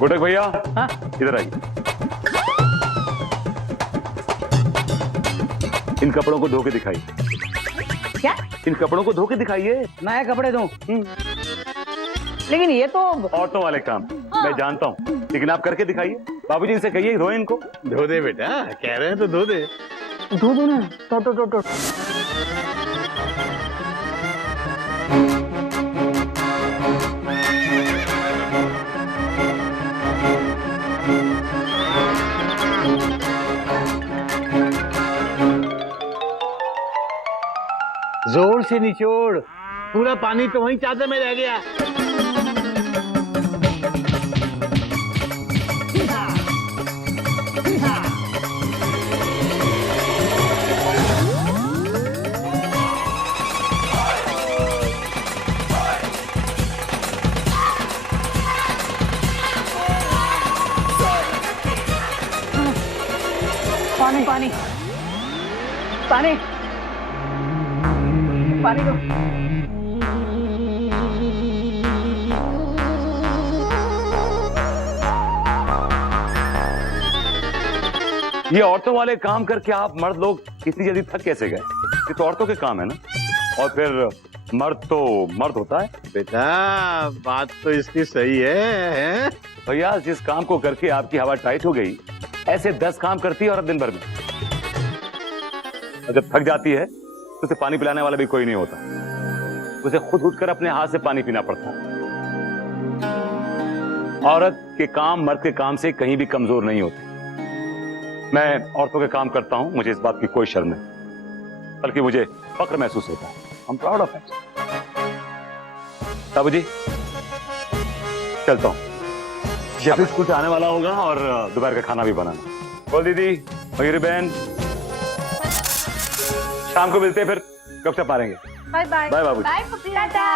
गोटक भैया, हाँ? इधर आइए। इन कपड़ों को धो के दिखाइए। क्या? इन कपड़ों को धो के दिखाइए। नए कपड़े दूं? लेकिन ये तो औरतों वाले काम मैं जानता हूँ, लेकिन आप करके दिखाइए। बाबूजी इनसे कहिए धोए इनको। धो दे बेटा, कह रहे हैं तो धो दे। धो दो ना। तो जोर से निचोड़, पूरा पानी तो वहीं चादर में रह गया। पानी पानी पानी पानी दो। ये औरतों वाले काम करके आप मर्द लोग इतनी जल्दी थक कैसे गए? ये तो औरतों के काम है ना। और फिर मर्द तो मर्द होता है। बेटा बात तो इसकी सही है? भैया जिस काम को करके आपकी हवा टाइट हो गई, ऐसे 10 काम करती है औरत दिन भर में। और जब थक जाती है तो उसे पानी पिलाने वाला भी कोई नहीं होता, उसे खुद उठकर अपने हाथ से पानी पीना पड़ता है। औरत के काम मर्द के काम से कहीं भी कमजोर नहीं होते। मैं औरतों के काम करता हूं, मुझे इस बात की कोई शर्म नहीं, बल्कि मुझे फक्र महसूस होता है। I'm proud of it। बाबूजी चलता हूं, जब स्कूल से आने वाला होगा और दोपहर का खाना भी बनाना। बोल दीदी, मयूरी बहन, शाम को मिलते हैं, फिर गपशप मारेंगे। Bye bye. बाय बाबू। बाय पप्पी टाटा।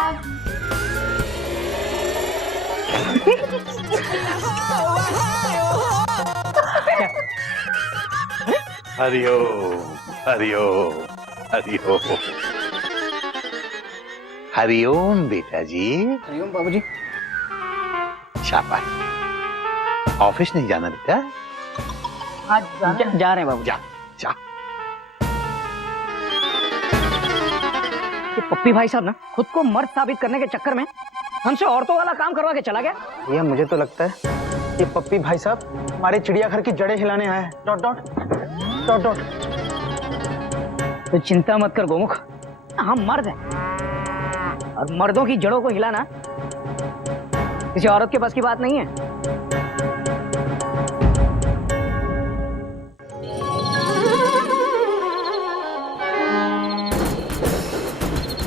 हरिओम हरिओम हरिओम हरिओम बेटा जी। हरिओम बाबूजी। शाबाश। ऑफिस नहीं जाना बेटा? आज जा रहे हैं बाबू। जा जा। ये पप्पी भाई साहब ना खुद को मर्द साबित करने के चक्कर में हमसे औरतों वाला काम करवा के चला गया। ये मुझे तो लगता है ये पप्पी भाई साहब हमारे चिड़ियाघर की जड़ें हिलाने आया है। Dot dot dot dot. तो चिंता मत कर गोमुख, हम मर्द हैं और मर्दों की जड़ों को हिलाना किसी औरत के पास की बात नहीं है।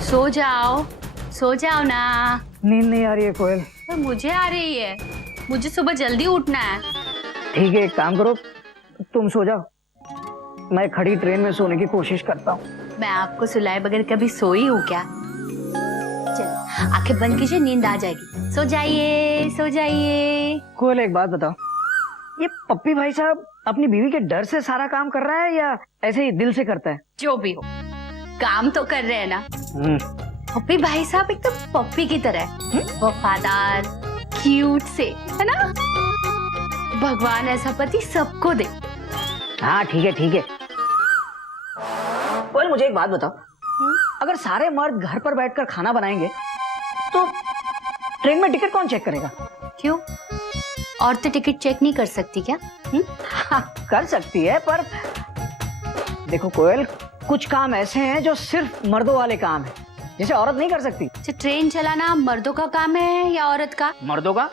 सो जाओ ना। नींद नहीं आ रही है कोयल। पर मुझे आ रही है, मुझे सुबह जल्दी उठना है। ठीक है, एक काम करो, तुम सो जाओ, मैं खड़ी ट्रेन में सोने की कोशिश करता हूँ। मैं आपको सुलाए बगैर कभी सोई हूँ क्या? चलो आंखें बंद कीजिए, नींद आ जाएगी। सो जाइए सो जाइए। कोयल एक बात बताओ, ये पप्पी भाई साहब अपनी बीवी के डर से सारा काम कर रहा है या ऐसे ही दिल से करता है? जो भी हो, काम तो कर रहे हैं ना। पप्पी भाई साहब एकदम पप्पी की तरह है, वफादार, क्यूट से, है ना? भगवान ऐसा पति सबको दे। हाँ ठीक है ठीक है। कोयल मुझे एक बात बताओ, अगर सारे मर्द घर पर बैठकर खाना बनाएंगे तो ट्रेन में टिकट कौन चेक करेगा? क्यों, औरतें टिकट चेक नहीं कर सकती क्या? हाँ, कर सकती है, पर देखो कोयल, कुछ काम ऐसे हैं जो सिर्फ मर्दों वाले काम है, जिसे औरत नहीं कर सकती। अच्छा, ट्रेन चलाना मर्दों का काम है या औरत का? मर्दों का।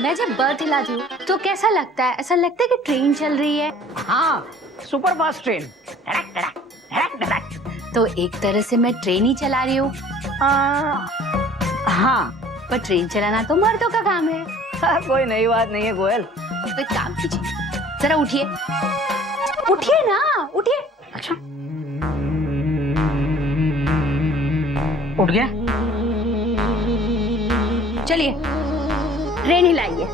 मैं जब बर्थ हिलाती हूँ तो कैसा लगता है? ऐसा लगता है कि ट्रेन चल रही है। हाँ, सुपर फास्ट ट्रेन। तो एक तरह से मैं ट्रेन ही चला रही हूँ। हाँ, पर ट्रेन चलाना तो मर्दों का काम है। कोई नई बात नहीं है कोयल। तो एक काम कीजिए, जरा उठिए, उठिए ना, उठिए। अच्छा, उठ गया? चलिए ट्रेन हिलाइए।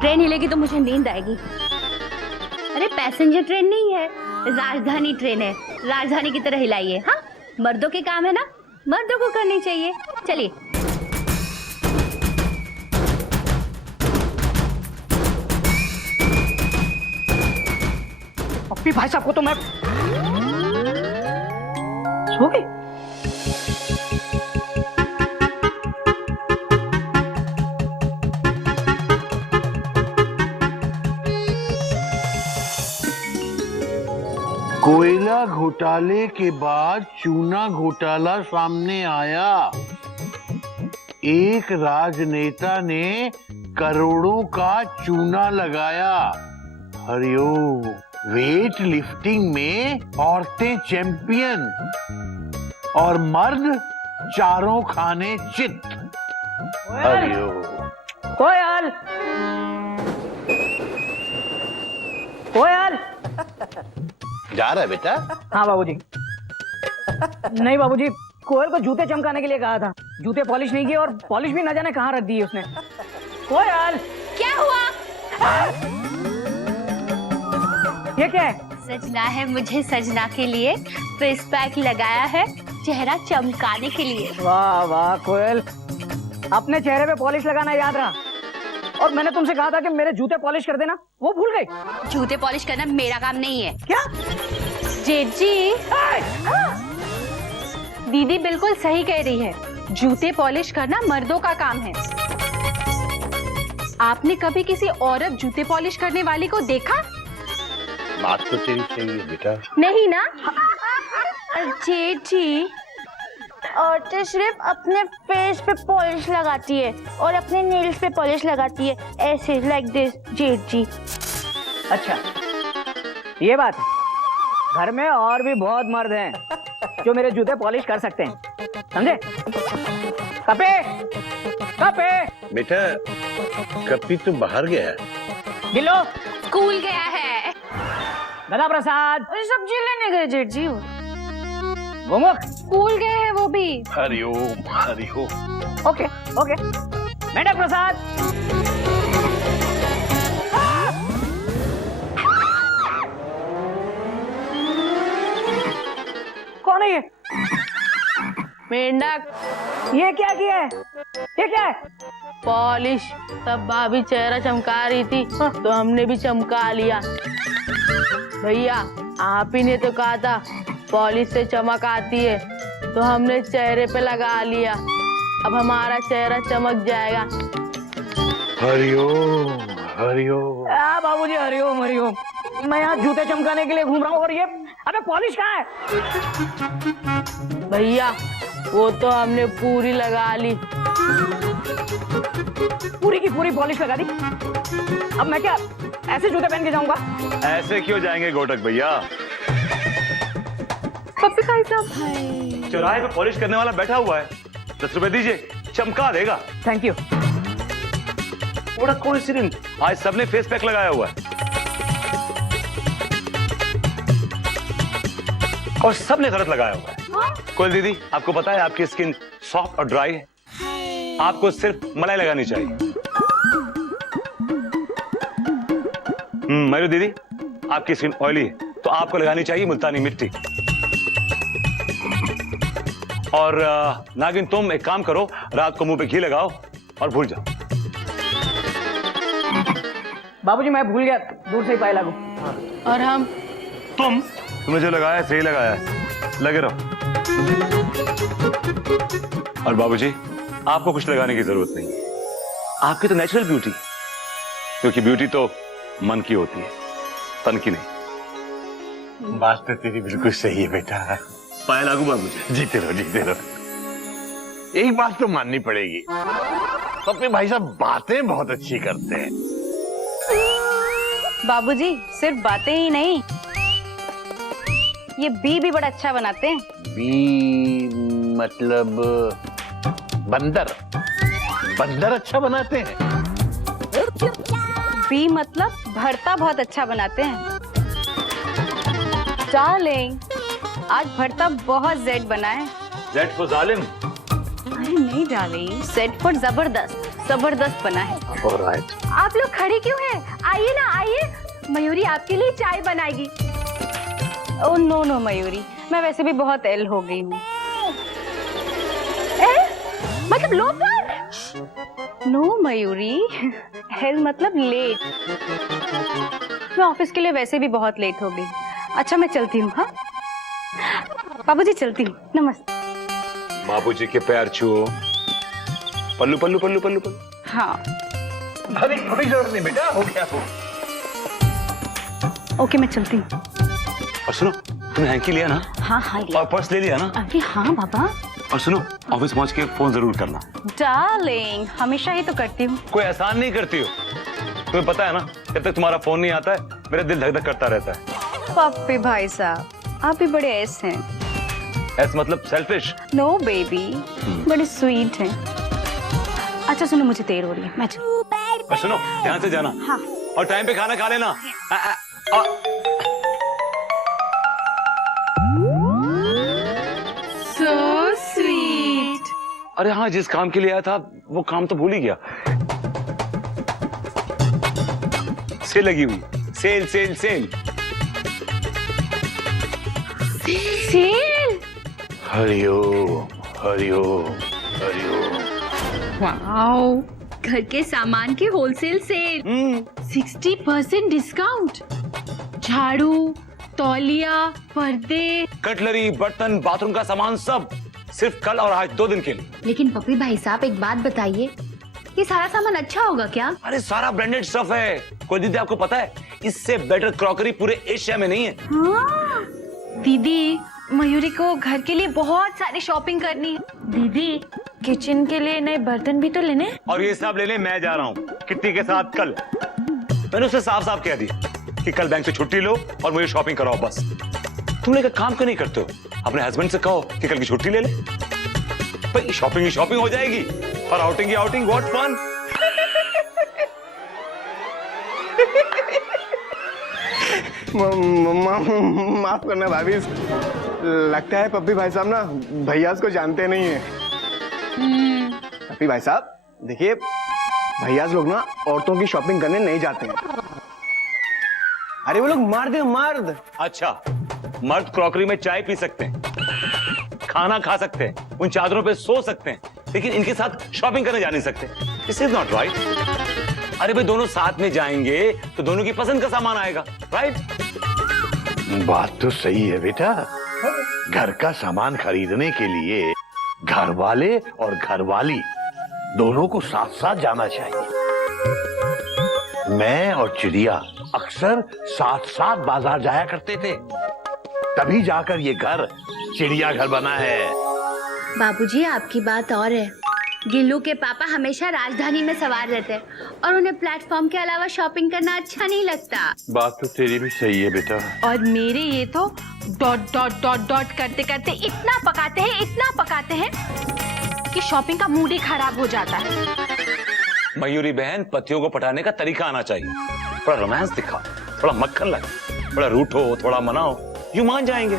ट्रेन हिलेगी तो मुझे नींद आएगी। अरे पैसेंजर ट्रेन नहीं है, राजधानी ट्रेन है, राजधानी की तरह हिलाइए। हाँ, मर्दों के काम है ना, मर्दों को करनी चाहिए। चलिए पप्पी भाई साहब को तो मैं सो गई। कोयला घोटाले के बाद चूना घोटाला सामने आया। एक राजनेता ने करोड़ों का चूना लगाया। हरिओम। वेट लिफ्टिंग में औरतें चैंपियन और मर्द चारों खाने चित। हरिओम। कोयल कोयल। जा रहा है बेटा? हाँ बाबूजी। नहीं बाबूजी, कोयल को जूते चमकाने के लिए कहा था, जूते पॉलिश नहीं किए और पॉलिश भी न जाने कहाँ रख दी है उसने। कोयल क्या हुआ? ये क्या है? सजना है मुझे सजना के लिए, फेस पैक लगाया है चेहरा चमकाने के लिए। वाह वाह कोयल, अपने चेहरे पे पॉलिश लगाना याद रहा। और मैंने तुमसे कहा था कि मेरे जूते पॉलिश कर देना, वो भूल गई। जूते पॉलिश करना मेरा काम नहीं है। क्या? जेठ जी, दीदी बिल्कुल सही कह रही है, जूते पॉलिश करना मर्दों का काम है। आपने कभी किसी औरत जूते पॉलिश करने वाली को देखा? बात तो तेरी सही है बेटा। नहीं ना? जेठ जी, औरतें सिर्फ अपने फेस पे पॉलिश लगाती है और अपने नेल्स पे पॉलिश लगाती है, ऐसे लाइक दिस। जेठ जी। अच्छा ये बात है। घर में और भी बहुत मर्द हैं जो मेरे जूते पॉलिश कर सकते हैं, समझे? कपे कपे। बेटा कपी तो बाहर गया है। गिल्लो स्कूल गया है। गदा प्रसाद सब्जी लेने गए जेठ जी। गोमुख स्कूल गए हैं वो भी। हरिओम हरिओम। Okay okay. मेंढक प्रसाद। कौन है ये? मेंढक। ये क्या किया है? ये क्या है? पॉलिश। तब भाभी चेहरा चमका रही थी तो हमने भी चमका लिया। भैया आप ही ने तो कहा था पॉलिश से चमक आती है, तो हमने चेहरे पे लगा लिया। अब हमारा चेहरा चमक जाएगा। हरिओम हरिओम। बाबूजी हरिओम हरिओम। मैं यहाँ जूते चमकाने के लिए घूम रहा हूँ और ये अबे पॉलिश कहाँ है? भैया वो तो हमने पूरी लगा ली। पूरी की पूरी पॉलिश लगा दी। अब मैं क्या ऐसे जूते पहन के जाऊंगा? ऐसे क्यों जाएंगे गोटक भैया? पप्पी भाई साहब, चौराहे पे पॉलिश करने वाला बैठा हुआ है, 10 रुपए दीजिए, चमका देगा। Thank you. थोड़ा कोइंसिडेंस, आज सबने फेस पैक लगाया हुआ है और सबने गलत लगाया हुआ है। कोयल दीदी, आपको पता है आपकी स्किन सॉफ्ट और ड्राई है, आपको सिर्फ मलाई लगानी चाहिए। मयूर दीदी, आपकी स्किन ऑयली है तो आपको लगानी चाहिए मुल्तानी मिट्टी। और नागिन तुम एक काम करो, रात को मुंह पे घी लगाओ और भूल जाओ। बाबूजी मैं भूल गया, दूर से ही पाए लागू। और हम? तुमने जो लगाया है सही लगाया है, लगे रहो। और बाबूजी आपको कुछ लगाने की जरूरत नहीं, आपकी तो नेचुरल ब्यूटी, क्योंकि ब्यूटी तो मन की होती है, तन की नहीं। बात तो तेरी बिल्कुल सही है बेटा। पाया लागू बाबूजी। जीते रहो जीते रहो। एक बात तो माननी पड़ेगी, पप्पी भाई साहब बातें बहुत अच्छी करते हैं। बाबूजी सिर्फ बातें ही नहीं, ये बी भी बड़ा अच्छा बनाते हैं। बी मतलब बंदर? बंदर अच्छा बनाते हैं? बी मतलब भरता बहुत अच्छा बनाते हैं। डार्लिंग, आज भरता बहुत जेड बना है। जेड फॉर जालिम। अरे नहीं डार्लिंग, जेड फॉर जबरदस्त बना है। ऑलराइट। आप लोग खड़े क्यों हैं? आइए ना आइए, मयूरी आपके लिए चाय बनाएगी। ओह नो नो मयूरी, मैं वैसे भी बहुत एल हो गई हूँ। मतलब लो पर? नो मयूरी, एल मतलब लेट। मैं ऑफिस के लिए वैसे भी बहुत लेट हो गई। अच्छा मैं चलती हूँ। हाँ बाबूजी चलती हूँ, नमस्ते। बाबूजी के पैर छुओ। पल्लू पल्लू पल्लू पल्लू पल्लू। हाँ अरे कोई जरूरत नहीं बेटा, हो गया हो। ओके मैं चलती हूँ। और सुनो, तुमने हैंकी लिया ना? हाँ हाँ और पर्स ले लिया ना? अरे हाँ बाबा। और सुनो, ऑफिस पहुंच के फोन जरूर करना। डार्लिंग हमेशा ही तो करती हूँ। कोई एहसान नहीं करती हो। तुम्हें पता है ना, जब तक तुम्हारा फोन नहीं आता है मेरा दिल धक धक करता रहता है। पप्पी भाई साहब आप भी बड़े ऐसे हैं। ऐसा मतलब सेल्फिश? नो बेबी बड़े स्वीट हैं। अच्छा सुनो मुझे देर हो रही है, मैं और सुनो, ध्यान से जाना। हाँ। और टाइम पे खाना खा लेना। So sweet. अरे हाँ, जिस काम के लिए आया था वो काम तो भूल ही गया। सेल लगी हुई, सेल सेल सेल। सेल। हरिओम हरिओम हरिओम। वाओ, घर के सामान की होलसेल सेल। 60% डिस्काउंट। झाड़ू, तौलिया, पर्दे। कटलरी, बर्तन, बाथरूम का सामान सब सिर्फ कल और आज 2 दिन के लिए। लेकिन पप्पी भाई साहब एक बात बताइए, ये सारा सामान अच्छा होगा क्या? अरे सारा ब्रांडेड स्टफ है। कोई दीदी आपको पता है, इससे बेटर क्रॉकरी पूरे एशिया में नहीं है। हाँ। दीदी मयूरी को घर के लिए बहुत सारी शॉपिंग करनी है। दीदी किचन के लिए नए बर्तन भी तो लेने हैं। और ये सब लेने मैं जा रहा हूँ किट्टी के साथ कल। मैंने उसे साफ साफ कह दिया कि कल बैंक से छुट्टी लो और मुझे शॉपिंग कराओ बस। तुम लोग काम क्यों नहीं करते हो? अपने हस्बैंड से कहो कि कल की छुट्टी ले ले। भाई शॉपिंग ही शॉपिंग हो जाएगी और आउटिंग ही आउटिंग। What fun. माफ करना भाभी, लगता है पप्पी भाई साहब ना भैया को जानते नहीं है। पप्पी भाई साहब देखिए, भैया लोग ना औरतों की शॉपिंग करने नहीं जाते हैं। अरे वो लोग मर्द हैं, मर्द। अच्छा, मर्द क्रॉकरी में चाय पी सकते हैं, खाना खा सकते हैं, उन चादरों पे सो सकते हैं, लेकिन इनके साथ शॉपिंग करने जा नहीं सकते। This is not right. अरे भाई दोनों साथ में जाएंगे तो दोनों की पसंद का सामान आएगा, राइट? बात तो सही है बेटा। घर का सामान खरीदने के लिए घर वाले और घरवाली दोनों को साथ साथ जाना चाहिए। मैं और चिड़िया अक्सर साथ साथ बाजार जाया करते थे, तभी जाकर ये घर चिड़ियाघर बना है। बाबूजी आपकी बात और है। गिल्लू के पापा हमेशा राजधानी में सवार रहते हैं और उन्हें प्लेटफॉर्म के अलावा शॉपिंग करना अच्छा नहीं लगता। बात तो तेरी भी सही है बेटा। और मेरे ये तो डॉट डॉट डॉट डॉट करते करते इतना पकाते हैं कि शॉपिंग का मूड ही खराब हो जाता है। मयूरी बहन, पतियों को पटाने का तरीका आना चाहिए। थोड़ा रोमांस दिखा, थोड़ा मक्खन लगा, थोड़ा रूठो, थोड़ा मनाओ, यूं मान जाएंगे।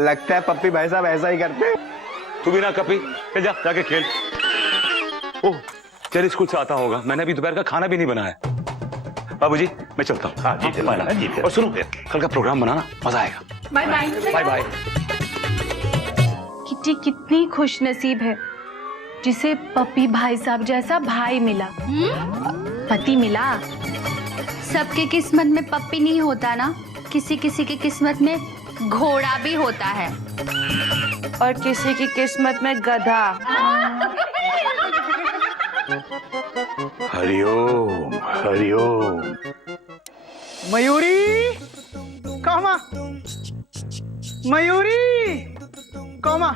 लगता है पप्पी भाई साहब ऐसा ही करते हैं। तू भी ना कपी, चल जा जाके खेल। ओह, चल स्कूल से आता होगा, मैंने अभी दोपहर का खाना भी नहीं बनाया। बाबूजी मैं चलता हूँ। हाँ, जी, बाय ना। जी, जी। और सुनो, कल का प्रोग्राम बनाना, मजा आएगा। Bye bye. Bye bye. Kitty कितनी खुश नसीब है जिसे पप्पी भाई साहब जैसा भाई मिला, पति मिला। सबके किस्मत में पप्पी नहीं होता ना, किसी किसी की किस्मत में घोड़ा भी होता है। और किसी की किस्मत में गधा। हरिओम हरिओम। मयूरी कौमा, मयूरी कौमा,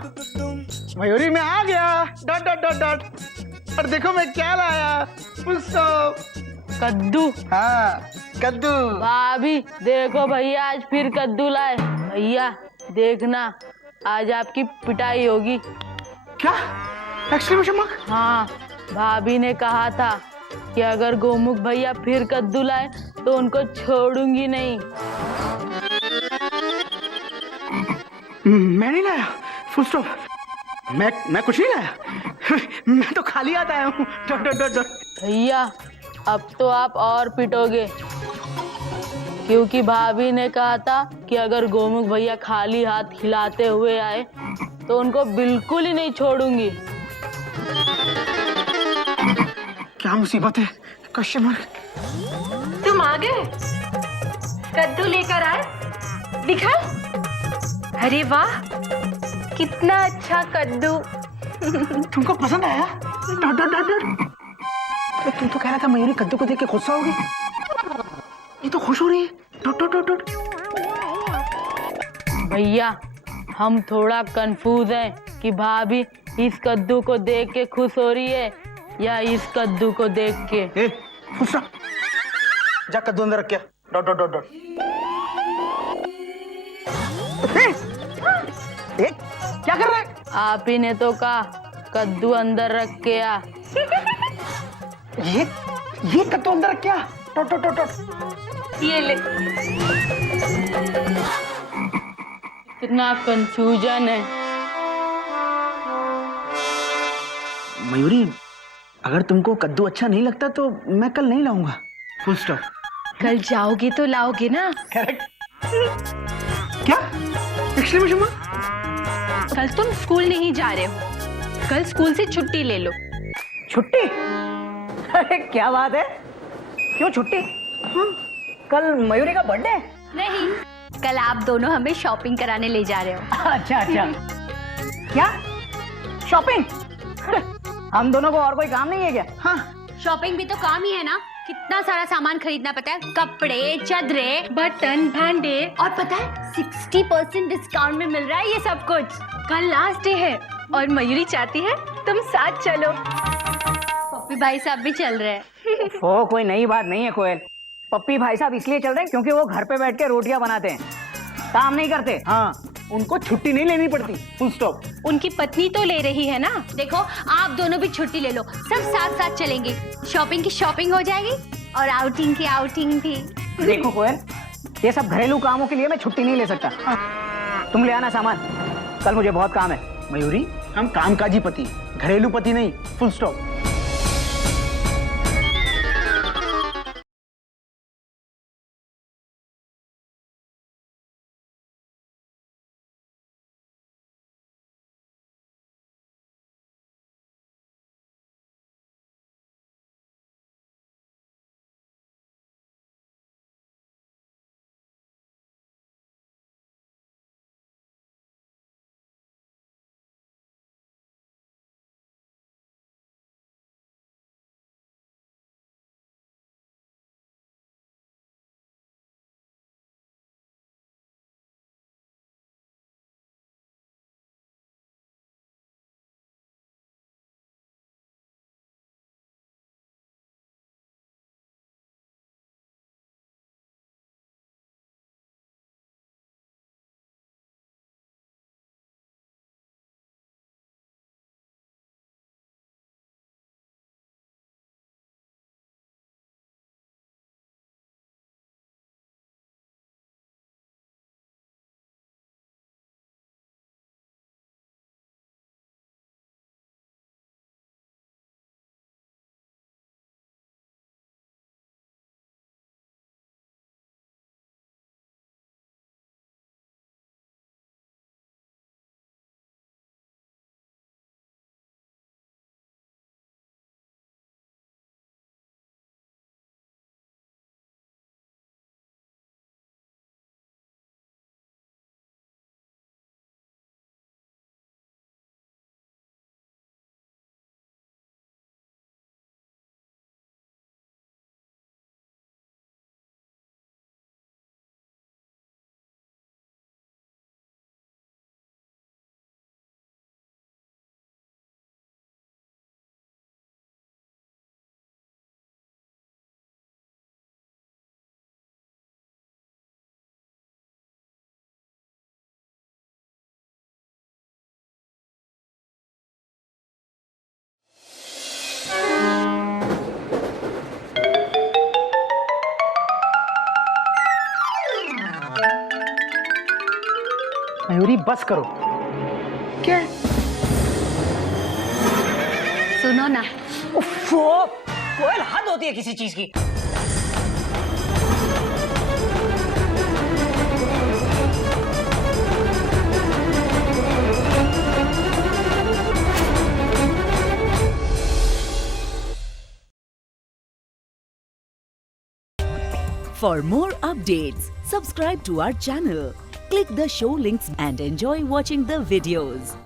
मयूरी मैं आ गया। Dot dot dot dot. और देखो मैं क्या लाया, पुस्तक। कद्दू। हाँ कद्दू। भाभी देखो भैया आज फिर कद्दू लाए। भैया देखना आज आपकी पिटाई होगी। क्या? Exclamation mark. हाँ, भाभी ने कहा था कि अगर गोमुख भैया फिर कद्दू लाए तो उनको छोड़ूंगी नहीं। मैं नहीं लाया, फुल स्टॉप। मैं कुछ नहीं लाया। मैं तो खाली आता आया हूँ। Dot dot dot dot. भैया अब तो आप और पिटोगे, क्योंकि भाभी ने कहा था कि अगर गोमुख भैया खाली हाथ हिलाते हुए आए तो उनको बिल्कुल ही नहीं छोड़ूंगी। क्या मुसीबत है? Question mark. तुम आ गए? कद्दू लेकर आए, दिखा। अरे वाह, कितना अच्छा कद्दू। तुमको पसंद आया? Dot dot dot dot. तुम तो कह रहा था मयूरी कद्दू को देख के गुस्सा होगी, ये तो खुश हो रही है। Dot dot dot dot. भैया हम थोड़ा कंफ्यूज हैं कि भाभी इस कद्दू को देख के खुश हो रही है या इस कद्दू को देख के। ए, खुश रह। जा कद्दू अंदर रख के। Dot dot dot dot. क्या कर रहा है? आप ही ने तो कहा कद्दू अंदर रख के आ। ये कद्दू अंदर रख के आ। Dot dot dot dot. ये ले। इतना कंफ्यूजन है। मयूरी, अगर तुमको कद्दू अच्छा नहीं लगता तो मैं कल नहीं लाऊंगा। Full stop. कल जाओगे तो लाओगे ना? करेक्ट। क्या? Exclamation mark? कल तुम स्कूल नहीं जा रहे हो, कल स्कूल से छुट्टी ले लो। छुट्टी? अरे क्या बात है, क्यों छुट्टी? कल मयूरी का बर्थडे? नहीं, कल आप दोनों हमें शॉपिंग कराने ले जा रहे हो। अच्छा अच्छा। क्या शॉपिंग? हम दोनों को और कोई काम नहीं है क्या? हाँ। शॉपिंग भी तो काम ही है ना, कितना सारा सामान खरीदना पता है, कपड़े, चादरें, बर्तन, भांडे। और पता है 60% डिस्काउंट में मिल रहा है ये सब कुछ। कल लास्ट डे है और मयूरी चाहती है तुम साथ चलो। पप्पी भाई साहब भी चल रहे हैं। वो कोई नई बात नहीं है कोयल। पप्पी भाई साहब इसलिए चल रहे हैं क्योंकि वो घर पे बैठ के रोटियां बनाते हैं, काम नहीं करते। हाँ, उनको छुट्टी नहीं लेनी पड़ती। Full stop. उनकी पत्नी तो ले रही है ना। देखो आप दोनों भी छुट्टी ले लो, सब साथ साथ चलेंगे, शॉपिंग की शॉपिंग हो जाएगी और आउटिंग की आउटिंग भी। देखो कोयल, ये सब घरेलू कामों के लिए मैं छुट्टी नहीं ले सकता। तुम ले आना सामान, कल मुझे बहुत काम है। मयूरी, हम कामकाजी पति, घरेलू पति नहीं। Full stop. मयूरी, बस करो। क्या? सुनो ना, उफ़्फ़ो, कोयल हद होती है किसी चीज की। For more updates, subscribe to our channel, click the show links and enjoy watching the videos.